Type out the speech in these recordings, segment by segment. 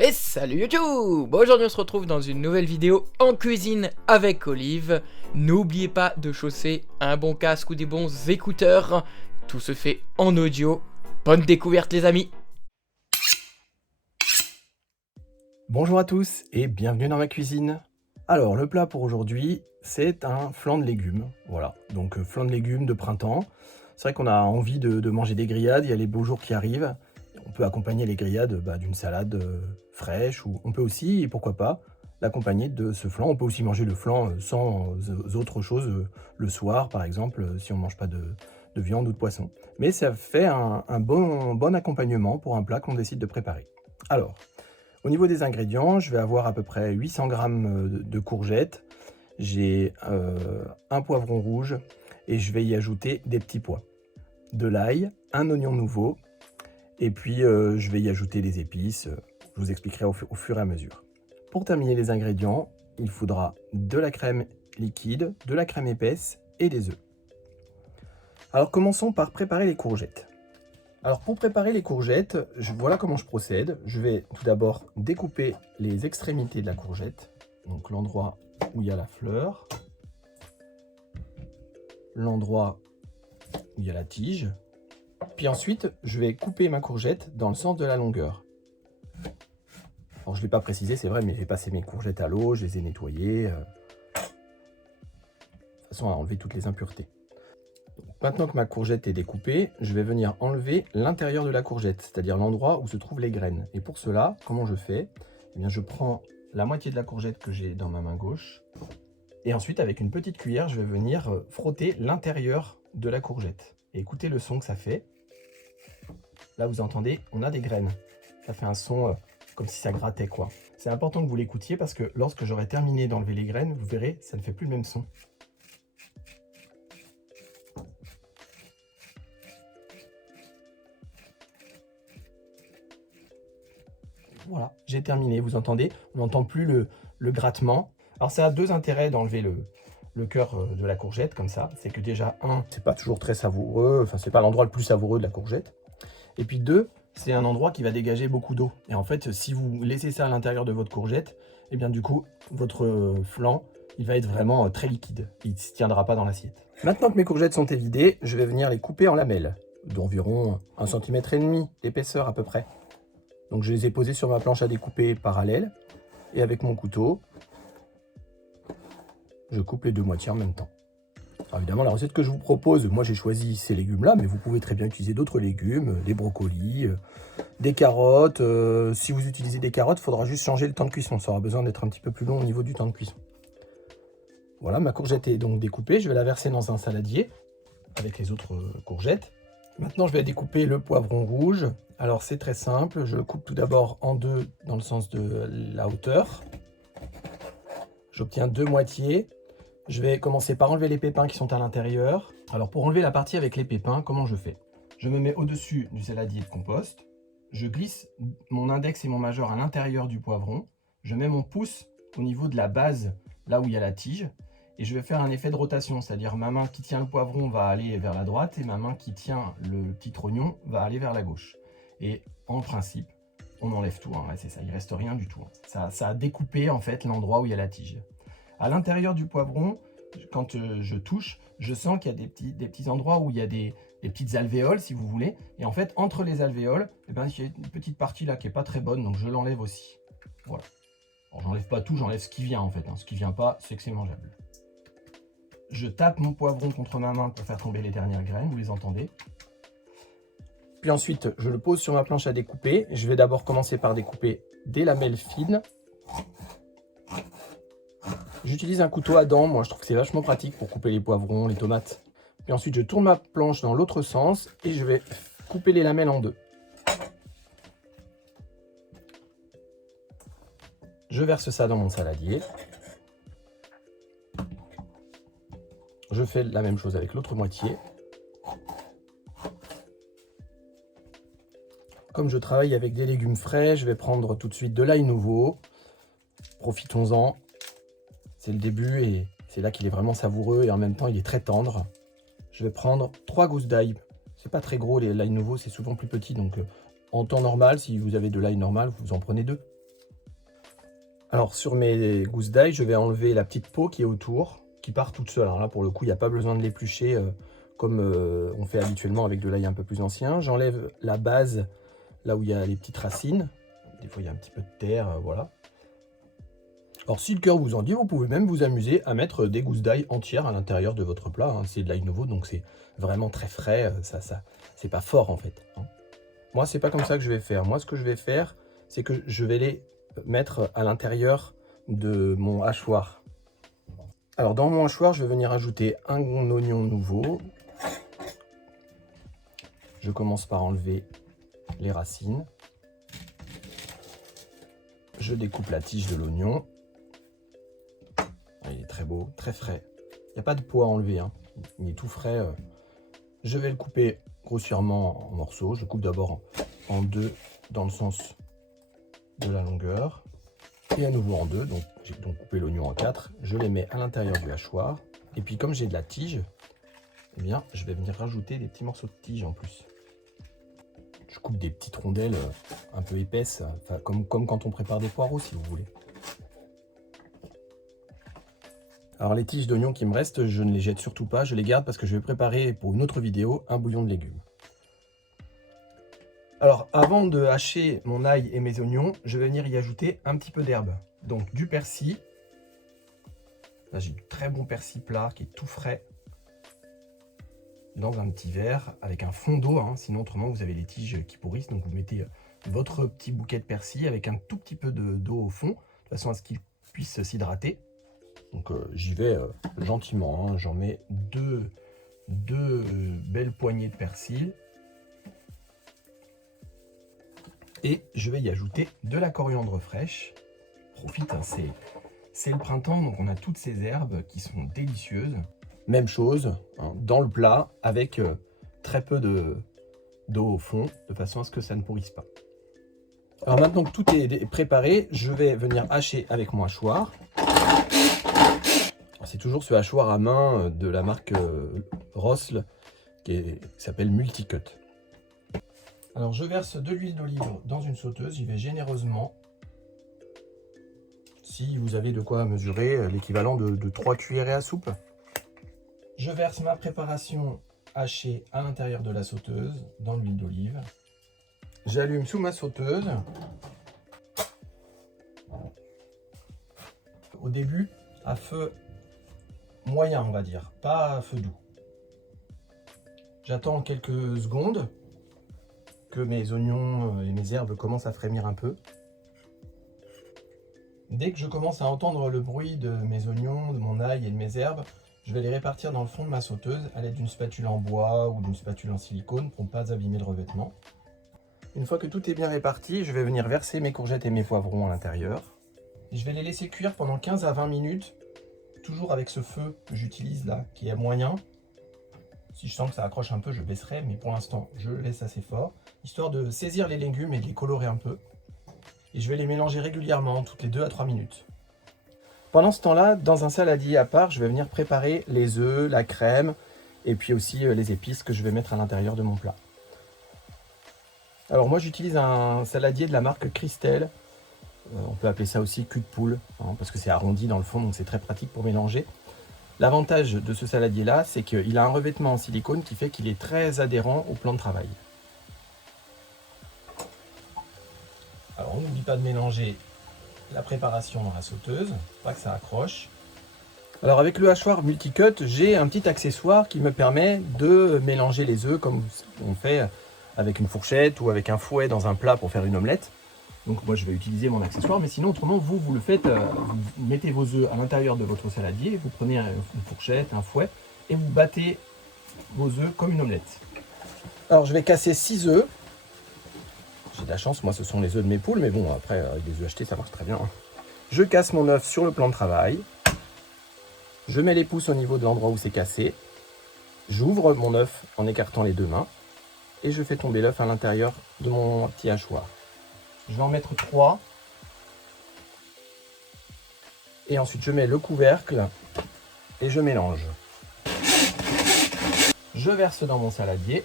Et salut YouTube! Aujourd'hui on se retrouve dans une nouvelle vidéo en cuisine avec Olive. N'oubliez pas de chausser un bon casque ou des bons écouteurs. Tout se fait en audio. Bonne découverte les amis! Bonjour à tous et bienvenue dans ma cuisine. Alors le plat pour aujourd'hui c'est un flan de légumes. Voilà, donc flan de légumes de printemps. C'est vrai qu'on a envie de manger des grillades, il y a les beaux jours qui arrivent. On peut accompagner les grillades d'une salade fraîche ou on peut aussi, et pourquoi pas, l'accompagner de ce flan. On peut aussi manger le flan sans autre chose le soir par exemple si on ne mange pas de viande ou de poisson. Mais ça fait un bon accompagnement pour un plat qu'on décide de préparer. Alors, au niveau des ingrédients, je vais avoir à peu près 800 g de courgettes. J'ai un poivron rouge et je vais y ajouter des petits pois. De l'ail, un oignon nouveau et puis je vais y ajouter des épices. Je vous expliquerai au fur et à mesure. Pour terminer les ingrédients, il faudra de la crème liquide, de la crème épaisse et des œufs. Alors commençons par préparer les courgettes. Alors pour préparer les courgettes, voilà comment je procède. Je vais tout d'abord découper les extrémités de la courgette, donc l'endroit où il y a la fleur, l'endroit où il y a la tige, puis ensuite je vais couper ma courgette dans le sens de la longueur. Alors je ne l'ai pas précisé, c'est vrai, mais j'ai passé mes courgettes à l'eau, je les ai nettoyées, de façon à enlever toutes les impuretés. Maintenant que ma courgette est découpée, je vais venir enlever l'intérieur de la courgette, c'est-à-dire l'endroit où se trouvent les graines. Et pour cela, comment je fais? Eh bien, je prends la moitié de la courgette que j'ai dans ma main gauche, et ensuite, avec une petite cuillère, je vais venir frotter l'intérieur de la courgette. Et écoutez le son que ça fait. Là, vous entendez, on a des graines. Ça fait un son comme si ça grattait, quoi. C'est important que vous l'écoutiez parce que lorsque j'aurai terminé d'enlever les graines, vous verrez, ça ne fait plus le même son. Voilà, j'ai terminé, vous entendez, on n'entend plus le grattement. Alors ça a deux intérêts d'enlever le cœur de la courgette comme ça. C'est que déjà, un, c'est pas toujours très savoureux, enfin c'est pas l'endroit le plus savoureux de la courgette. Et puis deux, c'est un endroit qui va dégager beaucoup d'eau. Et en fait, si vous laissez ça à l'intérieur de votre courgette, et bien du coup, votre flan, il va être vraiment très liquide. Il ne se tiendra pas dans l'assiette. Maintenant que mes courgettes sont évidées, je vais venir les couper en lamelles, d'environ 1,5 cm d'épaisseur à peu près. Donc je les ai posés sur ma planche à découper parallèle et avec mon couteau, je coupe les deux moitiés en même temps. Alors évidemment, la recette que je vous propose, moi j'ai choisi ces légumes-là, mais vous pouvez très bien utiliser d'autres légumes, des brocolis, des carottes. Si vous utilisez des carottes, il faudra juste changer le temps de cuisson. Ça aura besoin d'être un petit peu plus long au niveau du temps de cuisson. Voilà, ma courgette est donc découpée. Je vais la verser dans un saladier avec les autres courgettes. Maintenant, je vais découper le poivron rouge. Alors, c'est très simple. Je le coupe tout d'abord en deux dans le sens de la hauteur. J'obtiens deux moitiés. Je vais commencer par enlever les pépins qui sont à l'intérieur. Alors, pour enlever la partie avec les pépins, comment je fais? Je me mets au-dessus du saladier de compost. Je glisse mon index et mon majeur à l'intérieur du poivron. Je mets mon pouce au niveau de la base, là où il y a la tige. Et je vais faire un effet de rotation, c'est-à-dire ma main qui tient le poivron va aller vers la droite et ma main qui tient le petit oignon va aller vers la gauche. Et en principe, on enlève tout, hein, c'est ça, il reste rien du tout. Ça a découpé en fait l'endroit où il y a la tige. À l'intérieur du poivron, quand je touche, je sens qu'il y a des petits endroits où il y a des petites alvéoles, si vous voulez. Et en fait, entre les alvéoles, eh ben, il y a une petite partie là qui n'est pas très bonne, donc je l'enlève aussi. Voilà. Alors, j'enlève pas tout, j'enlève ce qui vient en fait. Hein. Ce qui vient pas, c'est que c'est mangeable. Je tape mon poivron contre ma main pour faire tomber les dernières graines, vous les entendez. Puis ensuite, je le pose sur ma planche à découper. Je vais d'abord commencer par découper des lamelles fines. J'utilise un couteau à dents, moi je trouve que c'est vachement pratique pour couper les poivrons, les tomates. Puis ensuite, je tourne ma planche dans l'autre sens et je vais couper les lamelles en deux. Je verse ça dans mon saladier. Je fais la même chose avec l'autre moitié. Comme je travaille avec des légumes frais, je vais prendre tout de suite de l'ail nouveau. Profitons-en. C'est le début et c'est là qu'il est vraiment savoureux et en même temps il est très tendre. Je vais prendre 3 gousses d'ail. C'est pas très gros, l'ail nouveau c'est souvent plus petit, donc en temps normal, si vous avez de l'ail normal, vous en prenez 2. Alors sur mes gousses d'ail, je vais enlever la petite peau qui est autour, qui part toute seule. Alors là pour le coup, il n'y a pas besoin de l'éplucher comme on fait habituellement avec de l'ail un peu plus ancien. J'enlève la base, là où il y a les petites racines. Des fois il y a un petit peu de terre, voilà. Alors si le cœur vous en dit, vous pouvez même vous amuser à mettre des gousses d'ail entières à l'intérieur de votre plat. Hein. C'est de l'ail nouveau, donc c'est vraiment très frais, c'est pas fort en fait. Hein. Moi, c'est pas comme ça que je vais faire. Moi, ce que je vais faire, c'est que je vais les mettre à l'intérieur de mon hachoir. Alors dans mon hachoir, je vais venir ajouter un oignon nouveau. Je commence par enlever les racines. Je découpe la tige de l'oignon. Il est très beau, très frais. Il n'y a pas de peau à enlever, hein. Il est tout frais. Je vais le couper grossièrement en morceaux. Je coupe d'abord en deux dans le sens de la longueur. Et à nouveau en deux. Donc j'ai donc coupé l'oignon en quatre. Je les mets à l'intérieur du hachoir. Et puis comme j'ai de la tige, eh bien, je vais venir rajouter des petits morceaux de tige en plus. Je coupe des petites rondelles un peu épaisses, enfin, comme quand on prépare des poireaux si vous voulez. Alors les tiges d'oignon qui me restent, je ne les jette surtout pas, je les garde parce que je vais préparer pour une autre vidéo un bouillon de légumes. Alors avant de hacher mon ail et mes oignons, je vais venir y ajouter un petit peu d'herbe. Donc du persil. Là j'ai du très bon persil plat qui est tout frais. Dans un petit verre avec un fond d'eau, hein, sinon autrement vous avez les tiges qui pourrissent. Donc vous mettez votre petit bouquet de persil avec un tout petit peu d'eau au fond, de façon à ce qu'il puisse s'hydrater. Donc j'y vais gentiment, hein. J'en mets deux belles poignées de persil. Et je vais y ajouter de la coriandre fraîche. Profite, hein, c'est le printemps, donc on a toutes ces herbes qui sont délicieuses. Même chose, hein, dans le plat, avec très peu d'eau au fond, de façon à ce que ça ne pourrisse pas. Alors maintenant que tout est préparé, je vais venir hacher avec mon hachoir. C'est toujours ce hachoir à main de la marque Rossel qui s'appelle Multicut. Alors je verse de l'huile d'olive dans une sauteuse, j'y vais généreusement. Si vous avez de quoi mesurer l'équivalent de 3 cuillerées à soupe. Je verse ma préparation hachée à l'intérieur de la sauteuse dans l'huile d'olive. J'allume sous ma sauteuse. Au début, à feu moyen, on va dire, pas à feu doux. J'attends quelques secondes que mes oignons et mes herbes commencent à frémir un peu. Dès que je commence à entendre le bruit de mes oignons, de mon ail et de mes herbes, je vais les répartir dans le fond de ma sauteuse à l'aide d'une spatule en bois ou d'une spatule en silicone pour ne pas abîmer le revêtement. Une fois que tout est bien réparti, je vais venir verser mes courgettes et mes poivrons à l'intérieur. Je vais les laisser cuire pendant 15 à 20 minutes, toujours avec ce feu que j'utilise là, qui est moyen. Si je sens que ça accroche un peu, je baisserai, mais pour l'instant, je le laisse assez fort, histoire de saisir les légumes et de les colorer un peu. Et je vais les mélanger régulièrement, toutes les 2 à 3 minutes. Pendant ce temps-là, dans un saladier à part, je vais venir préparer les œufs, la crème, et puis aussi les épices que je vais mettre à l'intérieur de mon plat. Alors moi, j'utilise un saladier de la marque Christelle. On peut appeler ça aussi cul de poule, hein, parce que c'est arrondi dans le fond, donc c'est très pratique pour mélanger. L'avantage de ce saladier-là, c'est qu'il a un revêtement en silicone qui fait qu'il est très adhérent au plan de travail. Alors on n'oublie pas de mélanger la préparation dans la sauteuse, pas que ça accroche. Alors avec le hachoir Multicut, j'ai un petit accessoire qui me permet de mélanger les œufs comme on fait avec une fourchette ou avec un fouet dans un plat pour faire une omelette. Donc moi je vais utiliser mon accessoire, mais sinon autrement vous le faites, vous mettez vos œufs à l'intérieur de votre saladier, vous prenez une fourchette, un fouet, et vous battez vos œufs comme une omelette. Alors je vais casser 6 œufs. J'ai de la chance, moi ce sont les œufs de mes poules, mais bon après avec des œufs achetés ça marche très bien. Hein. Je casse mon œuf sur le plan de travail. Je mets les pouces au niveau de l'endroit où c'est cassé. J'ouvre mon œuf en écartant les deux mains. Et je fais tomber l'œuf à l'intérieur de mon petit hachoir. Je vais en mettre 3. Et ensuite, je mets le couvercle et je mélange. Je verse dans mon saladier.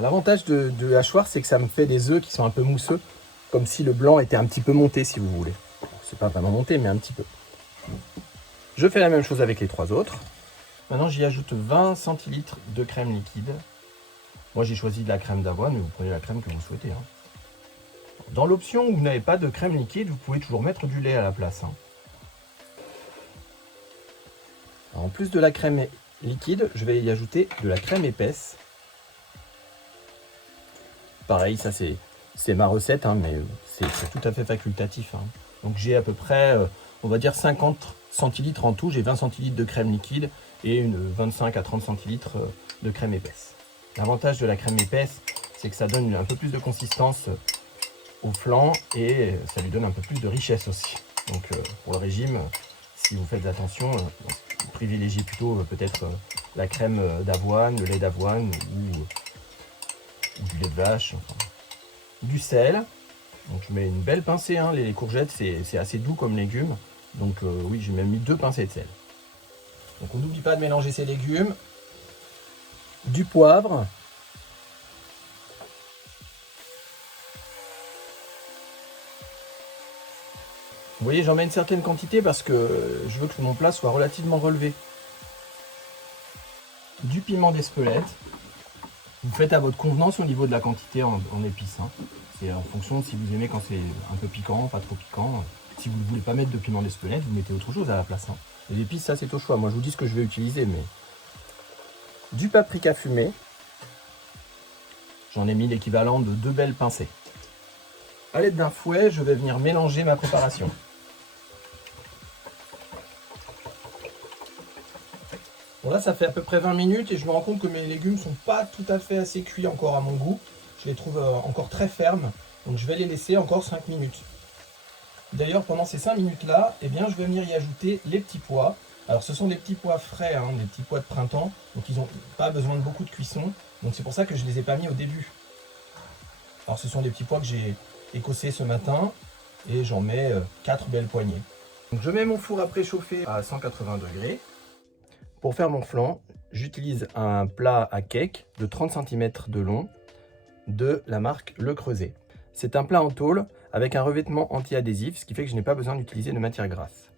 L'avantage de hachoir, c'est que ça me fait des œufs qui sont un peu mousseux. comme si le blanc était un petit peu monté, si vous voulez. C'est pas vraiment monté, mais un petit peu. Je fais la même chose avec les 3 autres. Maintenant, j'y ajoute 20 centilitres de crème liquide. Moi, j'ai choisi de la crème d'avoine, mais vous prenez la crème que vous souhaitez. Dans l'option où vous n'avez pas de crème liquide, vous pouvez toujours mettre du lait à la place. Alors, en plus de la crème liquide, je vais y ajouter de la crème épaisse. Pareil, ça c'est ma recette, mais c'est tout à fait facultatif. Donc j'ai à peu près, on va dire 50 centilitres en tout. J'ai 20 centilitres de crème liquide et une 25 à 30 centilitres de crème épaisse. L'avantage de la crème épaisse, c'est que ça donne un peu plus de consistance au flan et ça lui donne un peu plus de richesse aussi. Donc pour le régime, si vous faites attention, vous privilégiez plutôt peut-être la crème d'avoine, le lait d'avoine ou du lait de vache, enfin, du sel. Donc je mets une belle pincée, les courgettes c'est assez doux comme légumes. Donc oui, j'ai même mis 2 pincées de sel. Donc on n'oublie pas de mélanger ces légumes. Du poivre. Vous voyez, j'en mets une certaine quantité parce que je veux que mon plat soit relativement relevé. Du piment d'Espelette. Vous faites à votre convenance au niveau de la quantité en épices. C'est en fonction de si vous aimez quand c'est un peu piquant, pas trop piquant. Si vous ne voulez pas mettre de piment d'Espelette, vous mettez autre chose à la place. Les épices, ça c'est au choix. Moi je vous dis ce que je vais utiliser, mais du paprika fumé. J'en ai mis l'équivalent de 2 belles pincées. À l'aide d'un fouet, je vais venir mélanger ma préparation. Bon là, ça fait à peu près 20 minutes et je me rends compte que mes légumes sont pas tout à fait assez cuits encore à mon goût. Je les trouve encore très fermes, donc je vais les laisser encore 5 minutes. D'ailleurs, pendant ces 5 minutes-là, je vais venir y ajouter les petits pois. Alors ce sont des petits pois frais, des petits pois de printemps, donc ils n'ont pas besoin de beaucoup de cuisson. Donc c'est pour ça que je ne les ai pas mis au début. Alors ce sont des petits pois que j'ai écossés ce matin et j'en mets 4 belles poignées. Donc je mets mon four à préchauffer à 180 degrés. Pour faire mon flan, j'utilise un plat à cake de 30 cm de long de la marque Le Creuset. C'est un plat en tôle avec un revêtement anti-adhésif, ce qui fait que je n'ai pas besoin d'utiliser de matière grasse.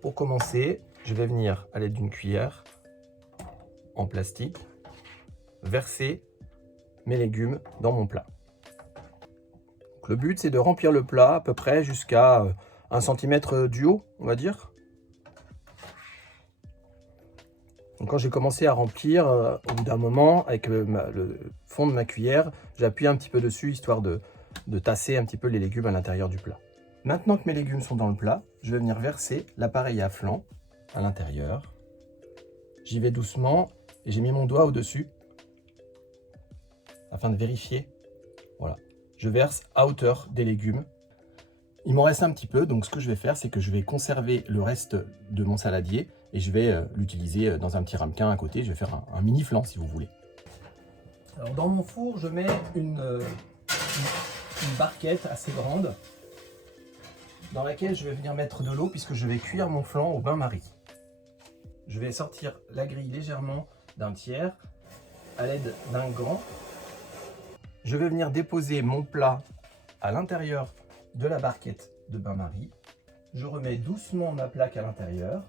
Pour commencer, je vais venir à l'aide d'une cuillère en plastique verser mes légumes dans mon plat. Donc, le but c'est de remplir le plat à peu près jusqu'à 1 cm du haut, on va dire. Donc quand j'ai commencé à remplir, au bout d'un moment, avec le fond de ma cuillère, j'appuie un petit peu dessus, histoire de tasser un petit peu les légumes à l'intérieur du plat. Maintenant que mes légumes sont dans le plat, je vais venir verser l'appareil à flan à l'intérieur. J'y vais doucement et j'ai mis mon doigt au-dessus afin de vérifier. Voilà, je verse à hauteur des légumes. Il m'en reste un petit peu, donc ce que je vais faire, c'est que je vais conserver le reste de mon saladier et je vais l'utiliser dans un petit ramequin à côté. Je vais faire un mini flan si vous voulez. Alors dans mon four, je mets une barquette assez grande dans laquelle je vais venir mettre de l'eau puisque je vais cuire mon flan au bain-marie. Je vais sortir la grille légèrement d'un tiers à l'aide d'un gant. Je vais venir déposer mon plat à l'intérieur de la barquette de bain-marie. Je remets doucement ma plaque à l'intérieur.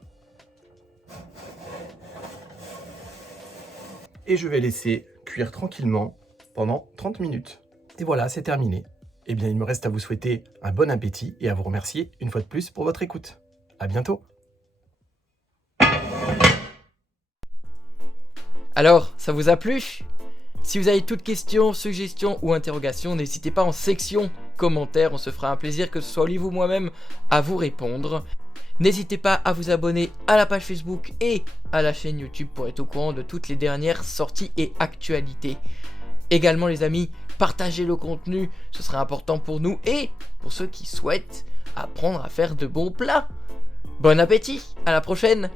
Et je vais laisser cuire tranquillement pendant 30 minutes. Et voilà, c'est terminé. Eh bien, il me reste à vous souhaiter un bon appétit et à vous remercier une fois de plus pour votre écoute. À bientôt. Alors, ça vous a plu ? Si vous avez toutes questions, suggestions ou interrogations, n'hésitez pas en section commentaires, on se fera un plaisir que ce soit Olive ou moi-même à vous répondre. N'hésitez pas à vous abonner à la page Facebook et à la chaîne YouTube pour être au courant de toutes les dernières sorties et actualités. Également les amis, partagez le contenu, ce sera important pour nous et pour ceux qui souhaitent apprendre à faire de bons plats. Bon appétit, à la prochaine!